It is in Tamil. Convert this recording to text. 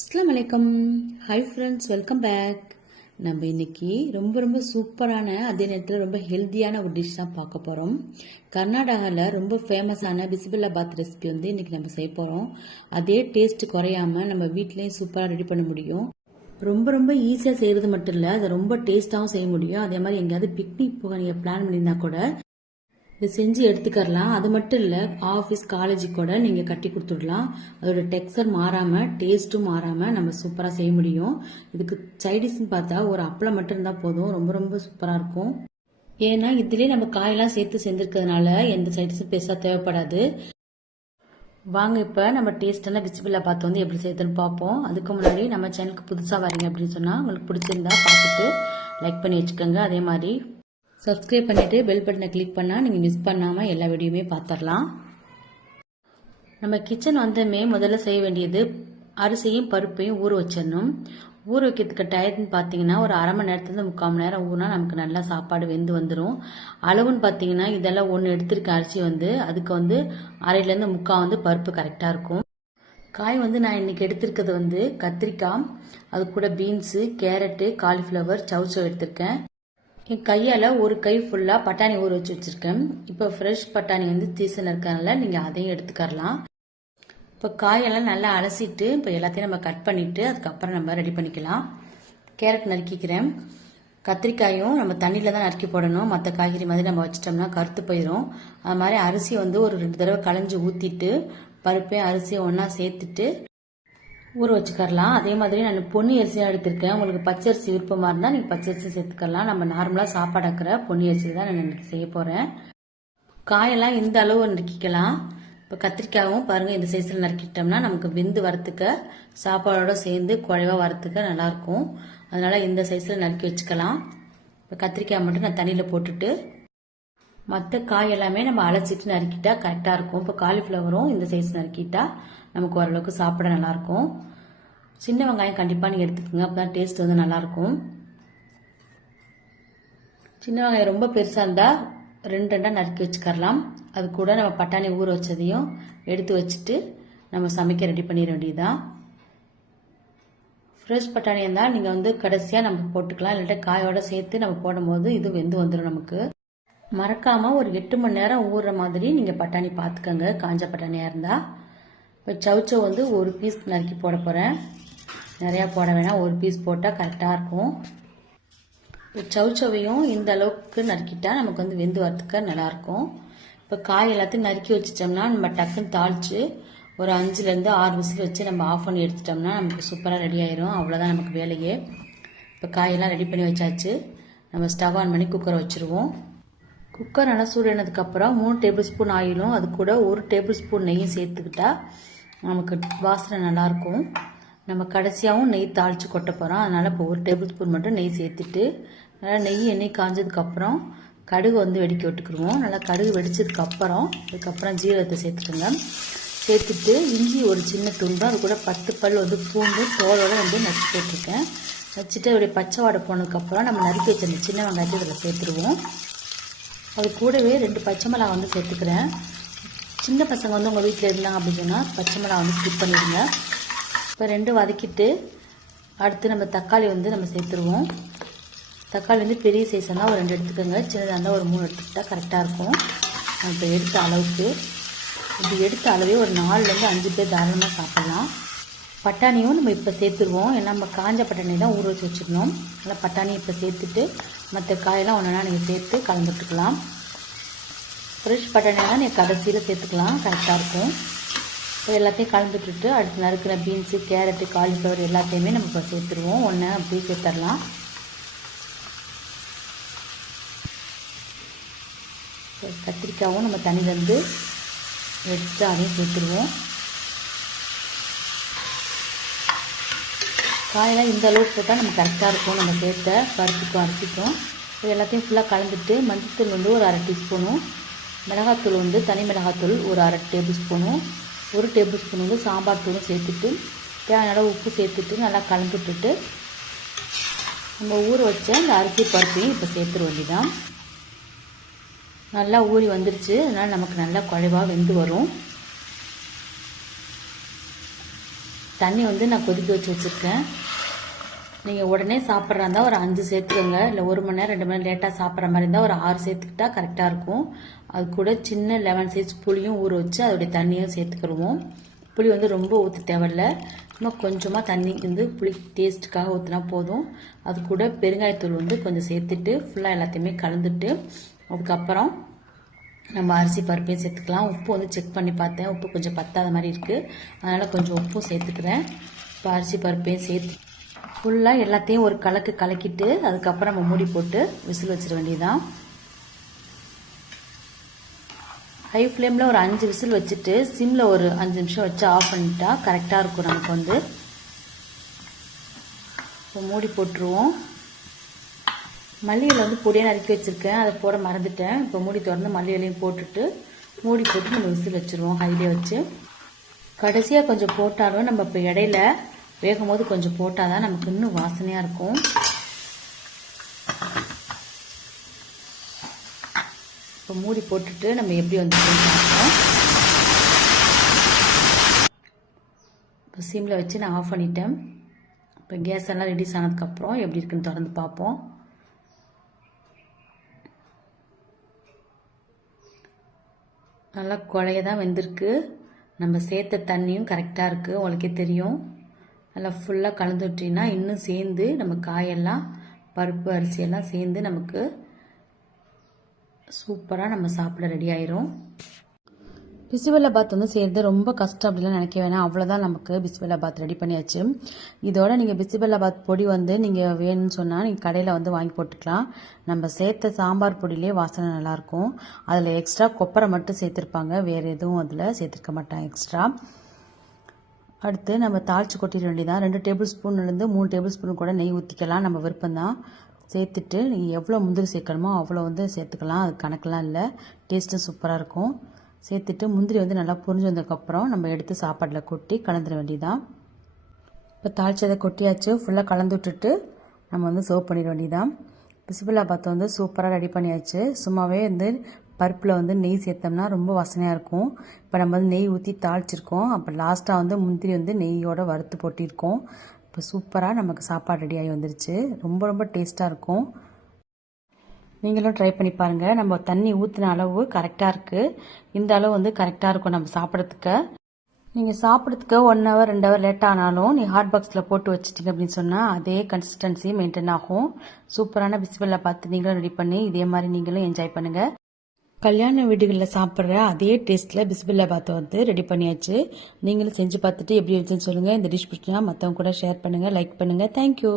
அஸ்ஸலாமு அலைக்கும். Hi friends, welcome back. நம்ம இன்னைக்கு ரொம்ப சூப்பரான, அதே நேரத்தில் ரொம்ப ஹெல்த்தியான ஒரு டிஷ் தான் பார்க்க போகிறோம். கர்நாடகாவில் ரொம்ப ஃபேமஸான பிசிபெல்லாபாத் ரெசிபி இன்னைக்கு நம்ம செய்ய போகிறோம். அதே டேஸ்ட் குறையாம நம்ம வீட்லேயும் சூப்பராக ரெடி பண்ண முடியும். ரொம்ப ஈஸியாக செய்கிறது மட்டும் இல்லை, அதை ரொம்ப டேஸ்ட்டாகவும் செய்ய முடியும். அதே மாதிரி எங்கேயாவது பிக்னிக் போக நீங்கள் பிளான் பண்ணியிருந்தா கூட இதை செஞ்சு எடுத்துக்கரலாம். அது மட்டும் இல்லை, ஆஃபீஸ் காலேஜுக்கு கூட நீங்கள் கட்டி கொடுத்துடலாம். அதோட டெக்ஸ்சர் மாறாமல், டேஸ்ட்டும் மாறாமல் நம்ம சூப்பராக செய்ய முடியும். இதுக்கு சைடிஷ்னு பார்த்தா ஒரு அப்பளம் மட்டும் இருந்தால் போதும், ரொம்ப சூப்பராக இருக்கும். ஏன்னா இதுலேயே நம்ம காயெல்லாம் சேர்த்து செஞ்சுருக்கிறதுனால எந்த சைடிஷும் பெருசாக தேவைப்படாது. வாங்க இப்போ நம்ம டேஸ்டான பிசிபெல்லாபாத் எப்படி செய்யுதுன்னு பார்ப்போம். அதுக்கு முன்னாடி நம்ம சேனலுக்கு புதுசாக வரீங்க அப்படின்னு சொன்னால் உங்களுக்கு பிடிச்சிருந்தா பார்த்துட்டு லைக் பண்ணி வச்சுக்கோங்க. அதே மாதிரி சப்ஸ்கிரைப் பண்ணிவிட்டு பெல் பட்டனை கிளிக் பண்ணால் நீங்கள் மிஸ் பண்ணாமல் எல்லா வீடியோவுமே பார்த்துடலாம். நம்ம கிச்சன் வந்தமே முதல்ல செய்ய வேண்டியது அரிசியும் பருப்பையும் ஊற வச்சிடணும். ஊற வைக்கிறதுக்கு டயத்துன்னு பார்த்தீங்கன்னா ஒரு அரை மணி நேரத்துலேருந்து 3/4 மணி நேரம் ஊறினா நமக்கு நல்லா சாப்பாடு வெந்து வந்துடும். அளவுன்னு பார்த்தீங்கன்னா இதெல்லாம் ஒன்று எடுத்துருக்க அரிசி அதுக்கு அரையிலேருந்து 3/4 பருப்பு கரெக்டாக இருக்கும். காய் நான் இன்னைக்கு எடுத்திருக்கிறது கத்திரிக்காய், அது கூட பீன்ஸு, கேரட்டு, காலிஃப்ளவர், சவுச்சவ் எடுத்திருக்கேன். என் கையால் ஒரு கை ஃபுல்லாக பட்டாணி ஊற வச்சுருக்கேன். இப்போ ஃப்ரெஷ் பட்டாணி சீசன் இருக்கனால நீங்கள் அதையும் எடுத்துக்கரலாம். இப்போ காயெல்லாம் நல்லா அலசிட்டு இப்போ எல்லாத்தையும் நம்ம கட் பண்ணிவிட்டு அதுக்கப்புறம் நம்ம ரெடி பண்ணிக்கலாம். கேரட் நறுக்கிக்கிறேன். கத்திரிக்காயும் நம்ம தண்ணியில் தான் நறுக்கி போடணும். மற்ற காய்கறி மாதிரி நம்ம வச்சிட்டோம்னா கருத்து போயிடும். அது மாதிரி அரிசி ஒரு 2 தடவை களைஞ்சி ஊற்றிட்டு பருப்பையும் அரிசியும் ஒன்றா சேர்த்துட்டு ஊற வச்சுக்கரலாம். அதே மாதிரி நான் பொன்னி அரிசியாக எடுத்திருக்கேன். உங்களுக்கு பச்சரிசி விருப்பமாக இருந்தால் நீங்கள் பச்சரிசி சேர்த்துக்கலாம். நம்ம நார்மலாக சாப்பாடு ஆக்கிற பொன்னி அரிசி தான் நான் இன்னைக்கு செய்ய போகிறேன். காயெல்லாம் இந்த அளவு நறுக்கிக்கலாம். இப்போ கத்திரிக்காயும் பாருங்கள், இந்த சைஸில் நறுக்கிட்டோம்னா நமக்கு வெந்து வரத்துக்கு சாப்பாடோட சேர்ந்து குழைவாக வரத்துக்கு நல்லாயிருக்கும். அதனால் இந்த சைஸில் நறுக்கி வச்சுக்கலாம். இப்போ கத்திரிக்காய் மட்டும் நான் தண்ணியில் போட்டுட்டு மற்ற காய் எல்லாமே நம்ம அலசிட்டு நறுக்கிட்டா கரெக்டாக இருக்கும். இப்போ காலிஃப்ளவரும் இந்த சைஸ் நறுக்கிட்டா நமக்கு ஓரளவுக்கு சாப்பிட நல்லாயிருக்கும். சின்ன வெங்காயம் கண்டிப்பாக நீங்கள் எடுத்துக்கோங்க, அப்போ தான் டேஸ்ட் நல்லாயிருக்கும். சின்ன வெங்காயம் ரொம்ப பெருசாக இருந்தால் 2 நறுக்கி வச்சுக்கரலாம். அது கூட நம்ம பட்டாணி ஊற வச்சதையும் எடுத்து வச்சுட்டு நம்ம சமைக்க ரெடி பண்ணிட வேண்டியதுதான். ஃப்ரெஷ் பட்டாணி இருந்தால் நீங்கள் கடைசியாக நம்ம போட்டுக்கலாம், இல்லாட்டா காயோட சேர்த்து நம்ம போடும்போது இது வெந்து வந்துடும் நமக்கு. மறக்காமல் ஒரு 8 மணி நேரம் ஊறுற மாதிரி நீங்கள் பட்டாணி பார்த்துக்கோங்க, காஞ்ச பட்டாணியாக இருந்தால். இப்போ சவுச்சவ் ஒரு பீஸ் நறுக்கி போட போகிறேன். நிறையா போட வேணாம், ஒரு பீஸ் போட்டால் கரெக்டாக இருக்கும். இப்போ சவுச்சவையும் இந்த அளவுக்கு நறுக்கிட்டா நமக்கு வெந்து வரத்துக்கு நல்லாயிருக்கும். இப்போ காய் எல்லாத்தையும் நறுக்கி வச்சிட்டோம்னா நம்ம டக்குன்னு தாளித்து ஒரு 5லேருந்து 6 விசில் வச்சு நம்ம ஆஃப் பண்ணி எடுத்துட்டோம்னா நமக்கு சூப்பராக ரெடி ஆயிரும். அவ்வளோதான் நமக்கு வேலையே. இப்போ காயெல்லாம் ரெடி பண்ணி வச்சாச்சு. நம்ம ஸ்டவ் ஆன் பண்ணி குக்கரை வச்சுருவோம். குக்கர் நல்லா சூடானதுக்கப்புறம் 3 டேபிள் ஸ்பூன் ஆயிலும் அது கூட 1 டேபிள் ஸ்பூன் நெய்யும் சேர்த்துக்கிட்டா நமக்கு வாசனை நல்லாயிருக்கும். நம்ம கடைசியாகவும் நெய் தாளித்து கொட்ட போகிறோம். அதனால் இப்போ 1 டேபிள் ஸ்பூன் மட்டும் நெய் சேர்த்துட்டு நல்லா எண்ணெய் காஞ்சதுக்கப்புறம் கடுகு வெடிக்க விட்டுக்குருவோம். நல்லா கடுகு வெடிச்சதுக்கப்புறம் அதுக்கப்புறம் ஜீரகத்தை சேர்த்துக்கோங்க. சேர்த்துட்டு இஞ்சி ஒரு சின்ன துண்டு, அது கூட 10 பல் பூண்டு தோலோடு நறுக்கி போட்டிருக்கேன். வச்சுட்டு அப்படியே பச்சை வாடை போனதுக்கப்புறம் நம்ம நறுக்கி வச்ச அந்த சின்ன வெங்காயத்தை இதில் சேர்த்துருவோம். அது கூடவே 2 பச்சை மிளகா சேர்த்துக்கிறேன். சின்ன பசங்க உங்கள் வீட்டில் இருந்தாங்க அப்படின்னு சொன்னால் பச்சை மிளகா ஸ்கிப் பண்ணிடுங்க. இப்போ 2 வதக்கிட்டு அடுத்து நம்ம தக்காளி நம்ம சேர்த்துருவோம். தக்காளி பெரிய சைஸ் இருந்தால் ஒரு 2 எடுத்துக்கோங்க, சின்னதாக இருந்தால் ஒரு 3 எடுத்துக்கிட்டால் கரெக்டாக இருக்கும். இப்போ எடுத்த அளவுக்கு இப்படி எடுத்த அளவே ஒரு 4லேருந்து 5 பேர் தாராளமாக சாப்பிட்லாம். பட்டாணியும் நம்ம இப்போ சேர்த்துருவோம். ஏன்னா நம்ம காஞ்ச பட்டாணி தான் ஊற வச்சு வச்சுக்கணும். அதனால் பட்டாணி இப்போ சேர்த்துட்டு மற்ற காயெல்லாம் ஒன்றா நீங்கள் சேர்த்து கலந்துட்டுக்கலாம். ஃப்ரெஷ் பட்டாணியெல்லாம் நீங்கள் கடைசியில் சேர்த்துக்கலாம், கரெக்டாக இருக்கும். இப்போ எல்லாத்தையும் கலந்துட்டுட்டு அடுத்து நறுக்கிற பீன்ஸு, கேரட்டு, காலிஃப்ளவர் எல்லாத்தையுமே நம்ம இப்போ சேர்த்துருவோம். ஒன்று அப்படியே சேர்த்துடலாம். கத்திரிக்காயும் நம்ம தண்ணியிலேருந்து எடுத்து அதையும் சேர்த்துருவோம். காயெல்லாம் இந்த அளவுக்கு போட்டால் நம்ம கரெக்டாக இருக்கும். நம்ம சேர்த்த பருப்புக்கும் அரிசிக்கும் இது எல்லாத்தையும் ஃபுல்லாக கலந்துட்டு மஞ்சத்தூள் ஒரு 1/2 டீஸ்பூனும், மிளகாத்தூள் தனி மிளகாத்தூள் ஒரு 1/2 டேபிள் ஸ்பூனும், 1 டேபிள் ஸ்பூன் சாம்பார் தூளும் சேர்த்துட்டு தேவையான உப்பு சேர்த்துட்டு நல்லா கலந்துட்டுட்டு நம்ம ஊற வச்ச அந்த அரிசி பருப்பையும் இப்போ சேர்த்துட வேண்டியதான். நல்லா ஊறி வந்துருச்சு. அதனால் நமக்கு நல்லா குழைவாக வெந்து வரும். தண்ணி வந்து நான் கொதிக்க வச்சுருக்கேன். நீங்கள் உடனே சாப்பிட்றா இருந்தால் ஒரு 5 சேர்த்துக்கோங்க. இல்லை 1 மணி நேரம் 2 மணி நேரம் லேட்டாக சாப்பிட்ற மாதிரி இருந்தால் ஒரு 6 சேர்த்துக்கிட்டா கரெக்டாக இருக்கும். அது கூட சின்ன லெமன் சைஸ் புளியும் ஊற வச்சு அதோடைய தண்ணியும் சேர்த்துக்கிடுவோம். புளி வந்து ரொம்ப ஊற்ற தேவையில்ல, சும்மா கொஞ்சமாக தண்ணி வந்து புளி டேஸ்ட்டுக்காக ஊற்றினா போதும். அது கூட பெருங்காயத்தூள் வந்து கொஞ்சம் சேர்த்துட்டு ஃபுல்லாக எல்லாத்தையுமே கலந்துட்டு அதுக்கப்புறம் நம்ம அரிசி பருப்பையும் சேர்த்துக்கலாம். உப்பு வந்து செக் பண்ணி பார்த்தேன், உப்பு கொஞ்சம் பத்தாத மாதிரி இருக்குது, அதனால் கொஞ்சம் உப்பும் சேர்த்துக்கிறேன். இப்போ அரிசி பருப்பையும் சேர்த்து ஃபுல்லாக எல்லாத்தையும் ஒரு கலக்கிட்டு அதுக்கப்புறம் நம்ம மூடி போட்டு விசில் வச்சிட வேண்டியதுதான். ஹை ஃப்ளேமில் ஒரு 5 விசில் வச்சுட்டு சிம்மில் ஒரு 5 நிமிஷம் வச்சு ஆஃப் பண்ணிட்டா கரெக்டாக இருக்கும் நமக்கு வந்து. இப்போ மூடி போட்டுருவோம். மல்லியில் வந்து பொடியை நறுக்கி வச்சுருக்கேன், அதை போட மறந்துட்டேன். இப்போ மூடி திறந்து மல்லியிலையும் போட்டுட்டு மூடி போட்டு நம்ம விசில் வச்சுருவோம் ஹைலே வச்சு. கடைசியாக கொஞ்சம் போட்டாலும் நம்ம இப்போ இடையில வேகும் போது கொஞ்சம் போட்டால் தான் நமக்கு இன்னும் வாசனையாக இருக்கும். இப்போ மூடி போட்டுட்டு நம்ம எப்படி வந்து பார்ப்போம். இப்போ சிம்மில் வச்சு நான் ஆஃப் பண்ணிட்டேன். இப்போ கேஸ் எல்லாம் ரெடியூஸ் ஆனதுக்கப்புறம் எப்படி இருக்குன்னு திறந்து பார்ப்போம். நல்லா குழைய தான் வெந்திருக்கு. நம்ம சேர்த்த தண்ணியும் கரெக்டாக இருக்குது, உங்களுக்கே தெரியும். நல்லா ஃபுல்லாக கலந்து விட்டிங்கன்னா இன்னும் சேர்ந்து நம்ம காயெல்லாம் பருப்பு அரிசியெல்லாம் சேர்ந்து நமக்கு சூப்பராக நம்ம சாப்பிட ரெடி ஆயிரும். பிசிபெல்லாபாத் வந்து செய்கிறது ரொம்ப கஷ்டம் அப்படிலாம் நினைக்க வேணாம். அவ்வளோதான், நமக்கு பிசிபெல்லாபாத் ரெடி பண்ணியாச்சு. இதோட நீங்கள் பிசிபெல்லாபாத் பொடி வந்து நீங்கள் வேணும்னு சொன்னால் நீங்கள் கடையில் வந்து வாங்கி போட்டுக்கலாம். நம்ம சேர்த்த சாம்பார் பொடியிலே வாசனை நல்லாயிருக்கும். அதில் எக்ஸ்ட்ரா கொப்பரை மட்டும் சேர்த்துருப்பாங்க, வேறு எதுவும் அதில் சேர்த்துருக்க மாட்டாங்க எக்ஸ்ட்ரா. அடுத்து நம்ம தாளித்து கொட்டிட வேண்டியதான். 2 டேபிள் ஸ்பூன்லேருந்து 3 டேபிள் ஸ்பூன் கூட நெய் ஊற்றிக்கலாம், நம்ம விருப்பம்தான். சேர்த்துட்டு நீங்கள் எவ்வளோ முந்திரி சேர்க்கணுமோ அவ்வளோ வந்து சேர்த்துக்கலாம், அது கணக்கெலாம் இல்லை, டேஸ்ட்டும் சூப்பராக இருக்கும். சேர்த்துட்டு முந்திரி வந்து நல்லா புரிஞ்சு வந்ததுக்கப்புறம் நம்ம எடுத்து சாப்பாட்டில் கொட்டி கலந்துட வேண்டியதான். இப்போ தாளிச்சதை கொட்டியாச்சு, ஃபுல்லாக கலந்து விட்டுட்டு நம்ம வந்து சர்வ் பண்ணிட வேண்டியதான். பிசிபெல்லாபாத் வந்து சூப்பராக ரெடி பண்ணியாச்சு. சும்மாவே வந்து பருப்பில் வந்து நெய் சேர்த்தோம்னா ரொம்ப வாசனையாக இருக்கும். இப்போ நம்ம வந்து நெய் ஊற்றி தாளிச்சிருக்கோம், அப்போ லாஸ்ட்டாக வந்து முந்திரி வந்து நெய்யோட வறுத்து போட்டிருக்கோம். இப்போ சூப்பராக நமக்கு சாப்பாடு ரெடி ஆகி வந்துருச்சு. ரொம்ப ரொம்ப டேஸ்ட்டாக இருக்கும். நீங்களும் ட்ரை பண்ணி பாருங்கள். நம்ம தண்ணி ஊற்றின அளவு கரெக்டாக இருக்குது. இந்த அளவு வந்து கரெக்டாக இருக்கும் நம்ம சாப்பிட்றதுக்கு. நீங்கள் சாப்பிட்றதுக்கு 1 ஹவர் 2 ஹவர் லேட் ஆனாலும் நீ ஹாட் பாக்ஸில் போட்டு வச்சிட்டிங்க அப்படின்னு சொன்னால் அதே கன்சிஸ்டன்சி மெயின்டைன் ஆகும். சூப்பரான பிசிபெல்லாபாத் நீங்களும் ரெடி பண்ணி இதே மாதிரி நீங்களும் என்ஜாய் பண்ணுங்கள். கல்யாண வீடுகளில் சாப்பிட்ற அதே டேஸ்ட்டில் பிசிபெல்லாபாத் வந்து ரெடி பண்ணியாச்சு. நீங்களும் செஞ்சு பார்த்துட்டு எப்படி இருந்துச்சுன்னு சொல்லுங்கள். இந்த டிஷ் பிடிச்சினா மற்றவங்க கூட ஷேர் பண்ணுங்கள், லைக் பண்ணுங்கள். தேங்க்யூ.